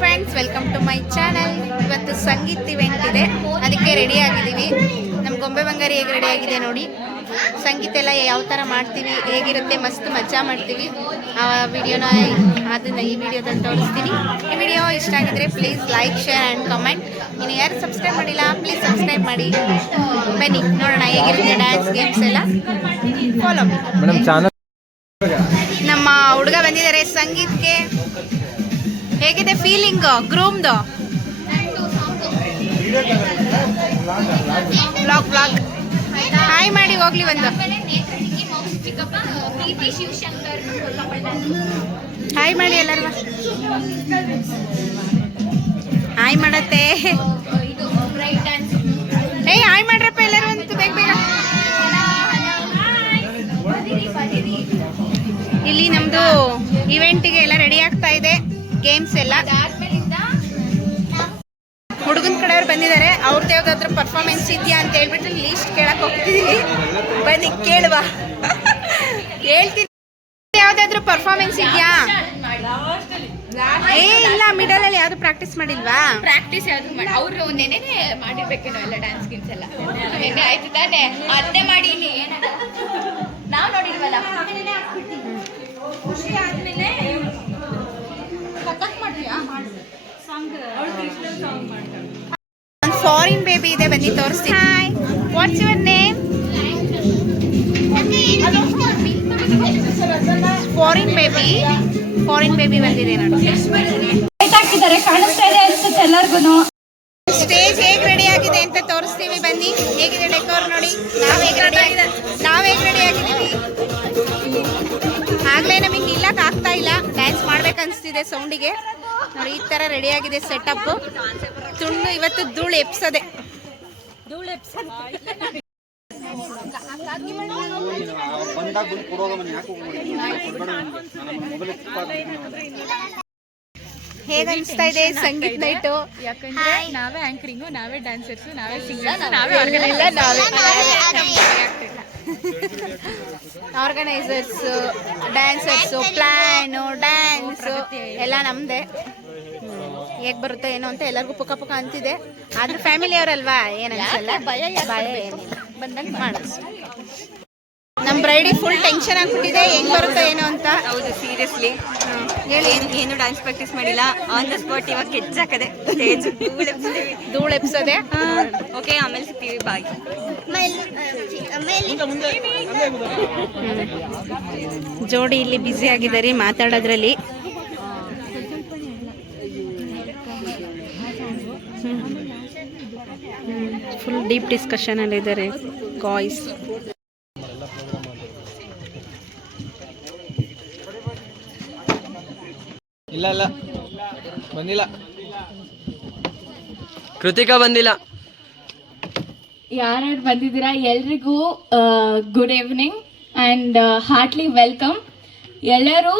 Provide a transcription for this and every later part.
Friends, welcome to my channel. ಇವತ್ತು sangeet event ಇದೆ, ಅದಕ್ಕೆ ರೆಡಿ ಆಗಿದ್ದೀವಿ. ನಮ್ಮ ಗೊಂಬೆ ಬಂಗಾರಿ ಹೇಗೆ ರೆಡಿ ಆಗಿದೆ ನೋಡಿ. ಸಂಗೀತ ಎಲ್ಲ ಯಾವ ಥರ ಮಾಡ್ತೀವಿ, ಹೇಗಿರುತ್ತೆ, ಮಸ್ತ್ ಮಜಾ ಮಾಡ್ತೀವಿ. ಆ ವಿಡಿಯೋನ ಅದನ್ನು ಈ ವಿಡಿಯೋದಲ್ಲಿ ತೋರಿಸ್ತೀನಿ. ಈ ವಿಡಿಯೋ ಇಷ್ಟ ಆಗಿದ್ರೆ please like, share and comment. ಇನ್ನು ಯಾರು ಸಬ್ಸ್ಕ್ರೈಬ್ ಮಾಡಿಲ್ಲ ಪ್ಲೀಸ್ ಸಬ್ಸ್ಕ್ರೈಬ್ ಮಾಡಿ. ಬನ್ನಿ ನೋಡೋಣ ಹೇಗಿರುತ್ತೆ ಡ್ಯಾನ್ಸ್ ಗೇಮ್ಸ್ ಎಲ್ಲ. Follow madam channel. ನಮ್ಮ ಹುಡುಗ ಬಂದಿದ್ದಾರೆ ಸಂಗೀತ್ಗೆ. ಹೇಗಿದೆ ಫೀಲಿಂಗ್ ಗ್ರೂಮ್ದು? ಬ್ಲಾಗ್ ಬ್ಲಾಗ್ ಹಾಯ್ ಮಾಡಿ ಹೋಗ್ಲಿ ಒಂದು ಹಾಯ್ ಮಾಡಿ ಎಲ್ಲರೂ. ಹಾಯ್ ಮಾಡತ್ತೆ. ಏಯ್ ಹಾಯ್ ಮಾಡ್ರಪ್ಪ ಎಲ್ಲರೂ ಅಂತ ಬೇಗ ಬೇಗ. ಇಲ್ಲಿ ನಮ್ದು ಇವೆಂಟಿಗೆ ಎಲ್ಲ ರೆಡಿ ಆಗ್ತಾ ಇದೆ. ಗೇಮ್ಸ್ ಎಲ್ಲ ಹುಡುಗನ ಕಡೆಯವ್ರು ಬಂದಿದ್ದಾರೆ. ಅವ್ರದ್ದು ಯಾವ್ದಾದ್ರು ಪರ್ಫಾರ್ಮೆನ್ಸ್ ಇದೆಯಾ ಅಂತ ಹೇಳ್ಬಿಟ್ಟು ಲೀಸ್ಟ್ ಕೇಳಕ್ ಹೋಗ್ತಿದೀವಿ. ಬನ್ನಿ ಕೇಳುವ. ಹೇಳ್ತೀನಿ, ಯಾವ್ದಾದ್ರು ಪರ್ಫಾರ್ಮೆನ್ಸ್ ಇದೆಯಾ? ಏ ಇಲ್ಲ, ಮಿಡಲ್ ಅಲ್ಲಿ ಯಾವ್ದು ಪ್ರಾಕ್ಟೀಸ್ ಮಾಡಿಲ್ವಾ? ಪ್ರಾಕ್ಟೀಸ್ ಯಾವ್ದು ಮಾಡಿ ಅವರು ನೆನೆ ಮಾಡಿರ್ಬೇಕೇನೋ ಎಲ್ಲ ಡ್ಯಾನ್ಸ್ ಗಿನ್ಸ್ ಎಲ್ಲ. ನೆನೆ ಆಯ್ತು ತಾನೆ, ಅದನ್ನೇ ಮಾಡಿ. ನಾವು ನೋಡಿಲ್ವಲ್ಲ. ಖುಷಿ ಆದ್ಮೇಲೆ ಒಂದು ಫಾರಿನ್ ಬೇಬಿ ಇದೆ, ಬನ್ನಿ ತೋರಿಸ್ತೀನಿ. Hi, what's your name? Foreign baby. Foreign baby ಬಂದಿದೆ ನೋಡಿ. ಹಾಕಿದ್ದಾರೆ, ಕಾಣಿಸ್ತಾ ಇದೆ ಅನ್ಸುತ್ತೆ ಎಲ್ಲರಿಗೂ. ಸ್ಟೇಜ್ ಹೇಗೆ ರೆಡಿ ಆಗಿದೆ ಅಂತ ತೋರಿಸ್ತೀವಿ ಬನ್ನಿ. ಹೇಗಿದೆ ಡೆಕೋರ್ ನೋಡಿ. ನಾವ್ ಹೇಗೆ ರೆಡಿ ಆಗಿದ್ದೀವಿ. ಆಗ್ಲೇ ನಮಗೆ ನಿಲ್ಲಕ್ ಆಗ್ತಾ ಇಲ್ಲ, ಡ್ಯಾನ್ಸ್ ಮಾಡ್ಬೇಕನ್ಸ್ತಿದೆ ಸೌಂಡಿಗೆ ನೋಡಿ. ಈ ತರ ರೆಡಿ ಆಗಿದೆ ಸೆಟಪ್. ತುಂಡು ಇವತ್ತು ಧೂಳು ಎಪ್ಸದೆ. ಹೇಗೆ ಅನಿಸ್ತಾ ಇದೆ ಸಂಗೀತ್ ನೈಟು? ಯಾಕಂದ್ರೆ ನಾವೇ ಆಂಕರಿಂಗು, ನಾವೇ ಡ್ಯಾನ್ಸರ್ಸು, ನಾವೇ ಸಿಂಗರ್ಸ್, ನಾವೇ ಆರ್ಗನೈಸರ್ಸ್, ಡ್ಯಾನ್ಸರ್ಸು, ಪ್ಲಾನು, ಡ್ಯಾನ್ಸು ಎಲ್ಲ ನಮ್ದೆ. ಹೇಗೆ ಬರುತ್ತೆ ಏನೋ ಅಂತ ಎಲ್ಲರಿಗೂ ಪುಕ್ಕ ಪುಕ್ಕ ಅಂತಿದೆ. ಆದ್ರೆ ಫ್ಯಾಮಿಲಿ ಅವರಲ್ವಾ, ಏನನ್ಸಲ್ಲ, ಭಯ ಏನಿಲ್ಲ, ಬಂದಂಗೆ ಮಾಡೋದು. ನಮ್ಮ ಬ್ರೈಡಿಗೆ ಫುಲ್ ಟೆನ್ಷನ್ ಆಗ್ಬಿಟ್ಟಿದೆ, ಹೆಂಗ್ ಬರುತ್ತೋ ಏನೋ ಅಂತ. ಹೌದು, ಸೀರಿಯಸ್ಲಿ ಹೇಳಿ. ಏನು ಡ್ಯಾನ್ಸ್ ಪ್ರಾಕ್ಟೀಸ್ ಮಾಡಿಲ್ಲ, ಆನ್ ದ ಸ್ಪಾಟ್ ಇವಾಗ ಕೆಚ್ಚಾಕದೆ ಸ್ಟೇಜ್. ಧೂಳು ಎಪ್ಸದೆ. ಓಕೆ, ಆಮೇಲೆ ಸಿಗ್ತೀವಿ, ಬಾಯ್. ಜೋಡಿ ಇಲ್ಲಿ ಬ್ಯುಸಿ ಆಗಿದ್ದಾರೆ ಮಾತಾಡೋದ್ರಲ್ಲಿ. ಫುಲ್ ಡೀಪ್ ಡಿಸ್ಕಷನ್ ಅಲ್ಲಿ ಇದ್ದಾರೆ ಗಾಯ್ಸ್. ಇಲ್ಲ ಇಲ್ಲ ಬಂದಿಲ್ಲ, ಕೃತಿಕಾ ಬಂದಿಲ್ಲ. ಯಾರ್ಯಾರು ಬಂದಿದ್ದೀರಾ ಎಲ್ರಿಗೂ good evening and heartly welcome. ಎಲ್ಲರೂ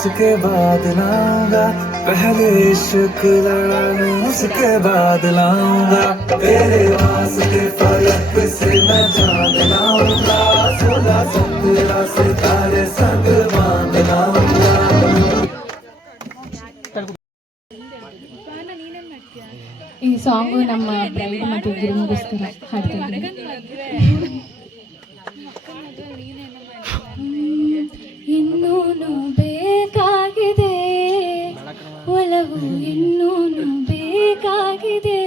उसके बाद लाऊंगा, पहले इश्क लड़ाऊं उसके बाद लाऊंगा, तेरे वास्ते फलक से मैं चांद लाऊंगा, 16-17 सितारे संग बांध लाऊंगा. ಈ ಸಾಂಗು ನಮ್ಮ ಬ್ರೈಡ್ ಮತ್ತು ಗುರುಮಗೋಸ್ಕರ ಹಾಡ್ತಾ ಇದ್ದೀನಿ. ಇನ್ನೂನು ಬೇಕಾಗಿದೆ ಒಲವು, ಇನ್ನೂನು ಬೇಕಾಗಿದೆ,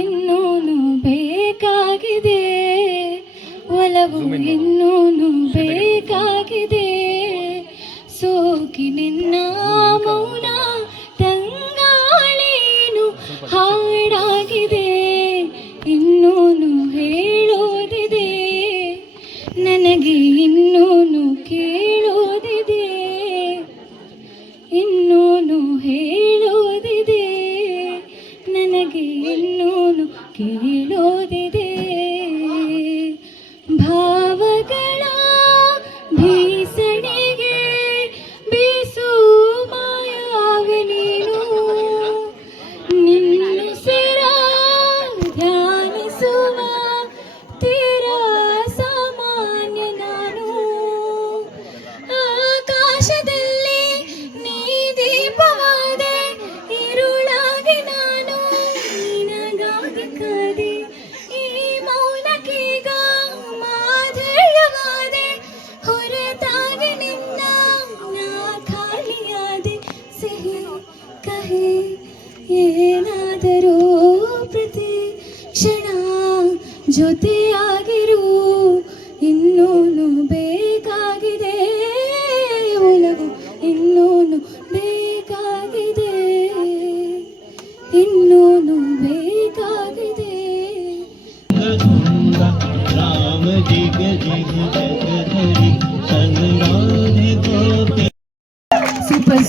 ಇನ್ನೂನು ಬೇಕಾಗಿದೆ ಒಲವು, ಇನ್ನೂನು ಬೇಕಾಗಿದೆ. ಸೋಕಿನಿನ್ನ ಮೌನ ತಂಗಾಳೇನು ಹಾಡಾಗಿದೆ, ಇನ್ನೂನು ಹೇಳೋದಿದೆ ನನಗೆ, ಇನ್ನೂನು ಕೇಳೋದಿದೆ, ಇನ್ನೂನು ಹೇಳೋದಿದೆ ನನಗೆ, ಇನ್ನೂನು ಕೇಳೋದಿದೆ. ಭಾವಗಳ ಭೀಸಣಿಗೆ ಬೀಸು ಮಾಯಾವ ನೀನು, ನಿನ್ನು ಸೆರ ಧ್ಯಾನಿಸುವ ತೀರ ಸಾಮಾನ್ಯ ನಾನು. ಆಕಾಶದಲ್ಲಿ ನೀ ದೀಪವಾದೆ, ಇರುಳಾಗಿ ನಾನು ನಿನಗಾಗಿ ಕಾದೆ. ಈ ಮೌನಕ್ಕೀಗ ಮಾಧುರ್ಯವಾದೆ, ಹೊರತಾಗಿ ನಿನ್ನ ನಾ ಖಾಲಿಯಾದೆ. ಸಿಹಿ ಕಹಿ ಏನಾದರೂ ಪ್ರತಿ ಕ್ಷಣ ಜೊತೆಯಾಗಿರು, ಇನ್ನೂನು ಬೇಕಾಗಿದೆ ಒಲವು, ಇನ್ನೂನು ಬೇಕಾಗಿದೆ, ಇನ್ನೂನು ಬೇಕಾಗಿದೆ.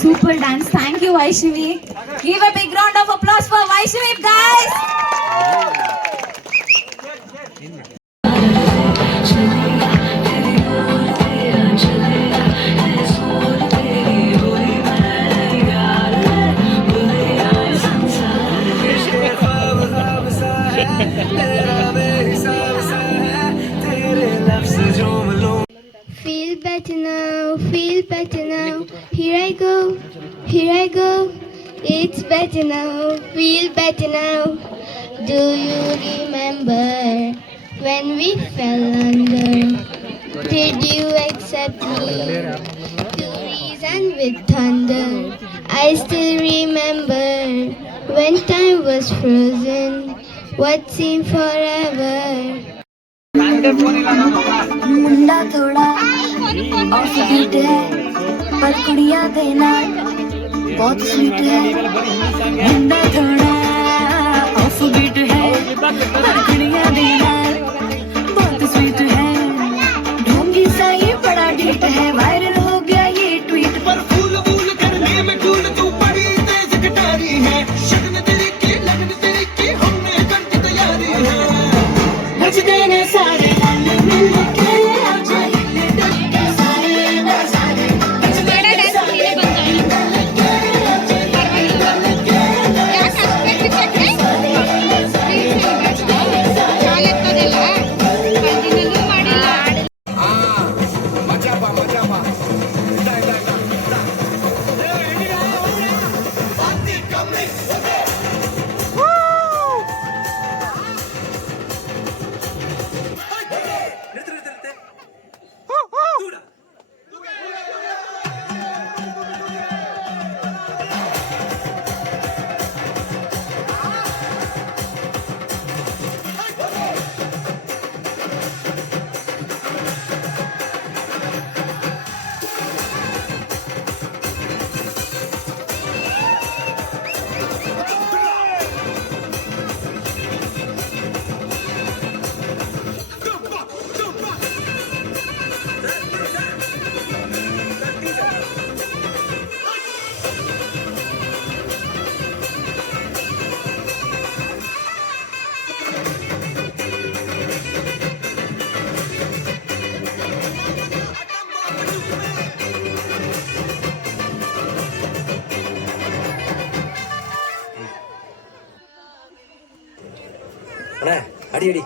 Super dance. Thank you, Vaishnavi. Give a big round of applause for Vaishnavi, guys. Feel better now, feel better now. Here I go, here I go. It's better now, feel better now. Do you remember when we fell under? Did you accept me to reason with thunder? I still remember when time was frozen, what seemed forever. मुंडा थोड़ा off beat है, पर कुड़ियां देना बहुत sweet है. मुंडा थोड़ा off beat है, पर कुड़ियां देना बहुत स्वीट है. ढोंगी सा ये बड़ा डीट है, वायरल हो गया ये ट्वीट पर. फूल फूल करने में फूल तू बड़ी तेज कटारी है. शगन तेरी की लगन तेरी की हमने कर दी तैयारी है. बज देने सारे ಅಡಿ ಅಡಿ